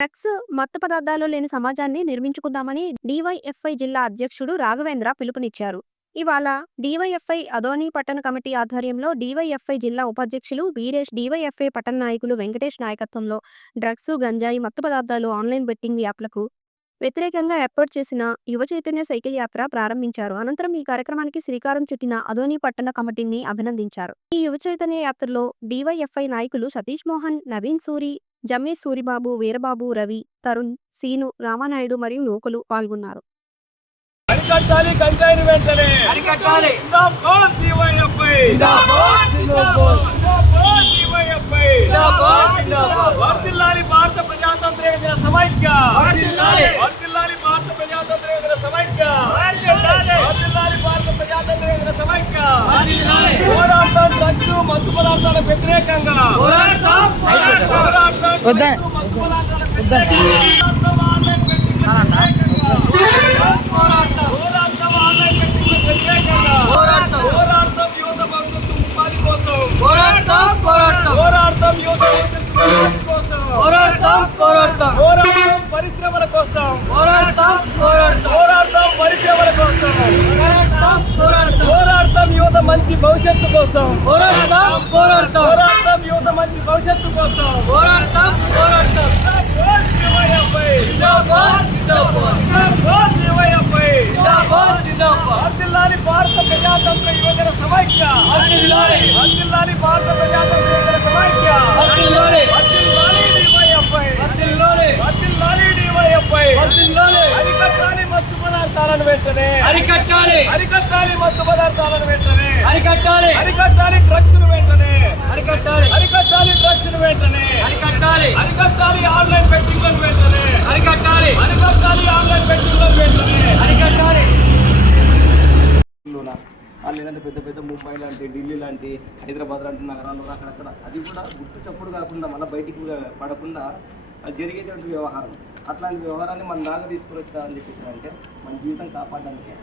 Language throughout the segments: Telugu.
డ్రగ్స్ మత్తు పదార్థాలు లేని సమాజాన్ని నిర్మించుకుందామని డివైఎఫ్ఐ జిల్లా అధ్యక్షుడు రాఘవేంద్ర పిలుపునిచ్చారు. ఇవాళ డివైఎఫ్ఐ అదోని పట్టణ కమిటీ ఆధ్వర్యంలో డివైఎఫ్ఐ జిల్లా ఉపాధ్యక్షులు వీరేష్ డివైఎఫ్ఐ పట్టణ నాయకులు వెంకటేష్ నాయకత్వంలో డ్రగ్స్ గంజాయి మత్తు పదార్థాలు ఆన్లైన్ బెట్టింగ్ యాప్లకు వ్యతిరేకంగా ఏర్పాటు చేసిన యువ చైతన్య సైకిల్ యాత్ర ప్రారంభించారు. అనంతరం ఈ కార్యక్రమానికి శ్రీకారం చుట్టిన అదోని పట్టణ కమిటీని అభినందించారు. ఈ యువ చైతన్య యాత్రలో డివైఎఫ్ఐ నాయకులు సతీష్ మోహన్ నవీన్ సూరి జమ్మే సూరిబాబు వీరబాబు రవి తరుణ్ సీను రామానాయుడు మరియు నూకలు పాల్గొన్నారు. భారత ప్రజాతంత్ర సమైక్య. భారత ప్రజాతంత్ర సమైక్య. భారత ప్రజాతంత్ర సమైక్య. పోరాటం మత్తు పదార్థాలకు వ్యతిరేకంగా. పోరాటం. పోరాటం వద్దా? యువత కోసం పరిశ్రమల కోసం పోరాడతాం పోరాడతాం పరిశ్రమల కోసం పోరాడతాం యువత మంచి భవిష్యత్తు కోసం పోరాడతాం పోరాటం మంచి భవిష్యత్తు కోసం. జిందాబాద్ జిందాబాద్ వర్ధిల్లాలి భారత ప్రజాతంత్ర యువజన సమైక్య వర్ధిల్లాలి. వర్ధిల్లాలి భారత ప్రజాతంత్ర యువజన సమైక్య వర్ధిల్లాలి. వర్ధిల్లాలి DYFI. వర్ధిల్లాలి. వర్ధిల్లాలి DYFI. వర్ధిల్లాలి. అరికట్టాలి మత్తు పదార్థాలను వెంటనే అరికట్టాలి అరికట్టాలి మత్తు పదార్థాలను వెంటనే అరికట్టాలి అరికట్టాలి డ్రగ్స్ను వెంటనే అరికట్టాలి అరికట్టాలి డ్రగ్స్ను వెంటనే అరికట్టాలి అరికట్టాలి ఆన్లైన్ బెట్టింగ్లను వెంటనే అరికట్టాలి అరికట్టాలి ఆన్లైన్ బెట్టింగ్లను వెంటనే అరికట్టాలి లోన వాళ్ళు పెద్ద పెద్ద ముంబై లాంటి ఢిల్లీ లాంటి హైదరాబాద్ లాంటి నగరాల్లో అక్కడక్కడ. అది కూడా గుట్టు చప్పుడు కాకుండా మళ్ళీ బయటికి పడకుండా జరిగేటువంటి వ్యవహారం. అట్లాంటి వ్యవహారాన్ని మన దాకా తీసుకుని వచ్చామని చెప్పేసి అంటే మన జీవితం కాపాడడానికి.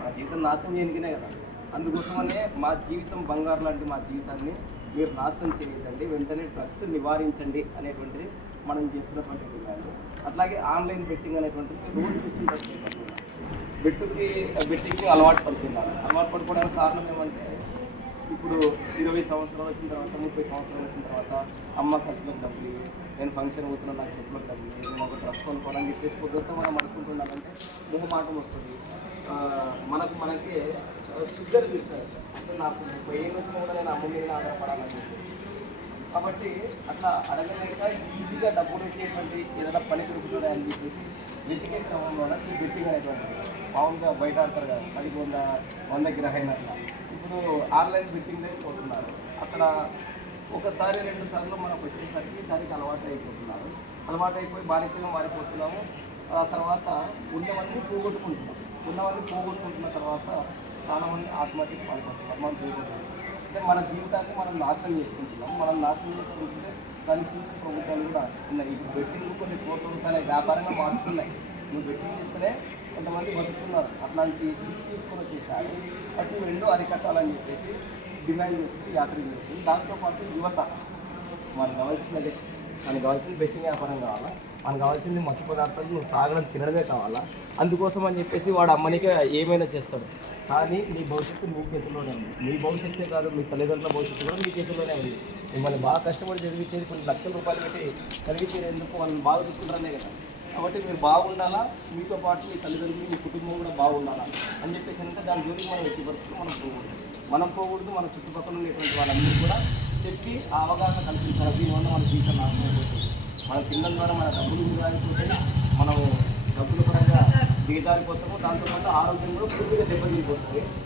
మన జీవితం నాశనం చేయడానికినే కదా. అందుకోసమనే మా జీవితం బంగారు లాంటి మా జీవితాన్ని మీరు నాశనం చేయకండి వెంటనే డ్రగ్స్ నివారించండి అనేటువంటిది మనం చేస్తున్నటువంటి డిమాండ్. అట్లాగే ఆన్లైన్ బెట్టింగ్ అనేటువంటిది రోజు చూస్తున్నటువంటి బెట్టుకి బెట్టింగ్కి అలవాటు పడుతున్నారు. అలవాటు పడిపోవడానికి కారణం ఏమంటే ఇప్పుడు ఇరవై సంవత్సరాలు వచ్చిన తర్వాత ముప్పై సంవత్సరాలు వచ్చిన తర్వాత అమ్మ ఖర్చులకు డబ్బులు నేను ఫంక్షన్ పోతున్నా నాకు చెప్పులకు డబ్బులు నేను ఒక డ్రెస్ కొనుక్కోవడానికి చెప్పేసి పొద్దుస్తే మనం అనుకుంటున్నామంటే మొహమాటం వస్తుంది. మనకు మనకి షుగర్ తీస్తారు. నాకు ముప్పై ఏళ్ళు వచ్చినా కూడా నేను అమ్మ మీద ఆధారపడాలని చెప్పేసి. కాబట్టి అట్లా అడగలేక ఈజీగా డబ్బులు వచ్చేటువంటి ఏదైనా పని దొరుకుతుందా అని చెప్పేసి వెతికే క్రమంలో ఈ బెట్టింగ్ అనేటువంటి మామూలుగా బయట ఆడతారు కదా పది వంద వంద గ్రహైన అట్లా. ఇప్పుడు ఆన్లైన్ బెట్టింగ్ దగ్గర పోతున్నారు. అక్కడ ఒకసారి రెండు సార్లు మనకు వచ్చేసరికి దానికి అలవాటు అయిపోతున్నారు అలవాటు అయిపోయి బానిసగా మారిపోతున్నాము. ఆ తర్వాత ఉన్నవన్నీ పోగొట్టుకుంటున్నాం. ఉన్నవన్నీ పోగొట్టుకుంటున్న తర్వాత చాలామంది ఆత్మహత్యకు పాల్పడుతున్నారు మనం పోగొట్టుకుంటున్నాం అంటే మన జీవితాన్ని మనం నాశనం చేసుకుంటున్నాం. మనం నాశనం చేసుకుంటుంటే దాన్ని చూసి ప్రభుత్వాలు కూడా ఉన్నాయి. ఇప్పుడు బెట్టింగ్ కొన్ని కోట్ల రూపాయల వ్యాపారంగా మార్చుకున్నాయి. నువ్వు బెట్టింగ్ చేస్తేనే కొంతమంది బతుకుతున్నారు. అట్లాంటి స్థితి తీసుకొని వచ్చేసారు. ప్రతి రెండు అరికట్టాలని చెప్పేసి డిమాండ్ చేస్తూ యాత్ర చేస్తుంది దాంతోపాటు యువత మనకు కావాల్సింది మనకు కావాల్సింది బెట్టింగ్ వ్యాపారం కావాలా? మనకు కావాల్సింది మత్తు పదార్థాలు నువ్వు తాగడం తినడమే కావాలా? అందుకోసం అని చెప్పేసి వాడు అమ్మనికే ఏమైనా చేస్తాడు. కానీ మీ భవిష్యత్తు మీ చేతిలోనే ఉంది. మీ భవిష్యత్తే కాదు మీ తల్లిదండ్రుల భవిష్యత్తు కూడా మీ చేతిలోనే ఉంది. మిమ్మల్ని బాగా కష్టపడి చదివించేది కొన్ని లక్షల రూపాయలు పెట్టి చదివించేది ఎందుకు? వాళ్ళని బాగా చూసుకుంటారనే కదా. కాబట్టి మీరు బాగుండాలా? మీతో పాటు మీ తల్లిదండ్రులు మీ కుటుంబం కూడా బాగుండాలా? అని చెప్పేసి అంటే దాని గురించి మనం ఎట్టి పరిస్థితులు మనం పోకూడదు. మనం పోకూడదు మన చుట్టుపక్కల ఉన్నటువంటి వాళ్ళందరూ కూడా చెప్పి ఆ అవగాహన కల్పించాలి. దీనివల్ల మన జీవితం నాశనం అయిపోతుంది. మన పిల్లల ద్వారా మన డబ్బులు దిగజారిపోతే మనం డబ్బుల పరంగా దిగజారిపోతాము దాంతోపాటు ఆరోగ్యం కూడా పూర్తిగా దెబ్బతిరిపోతుంది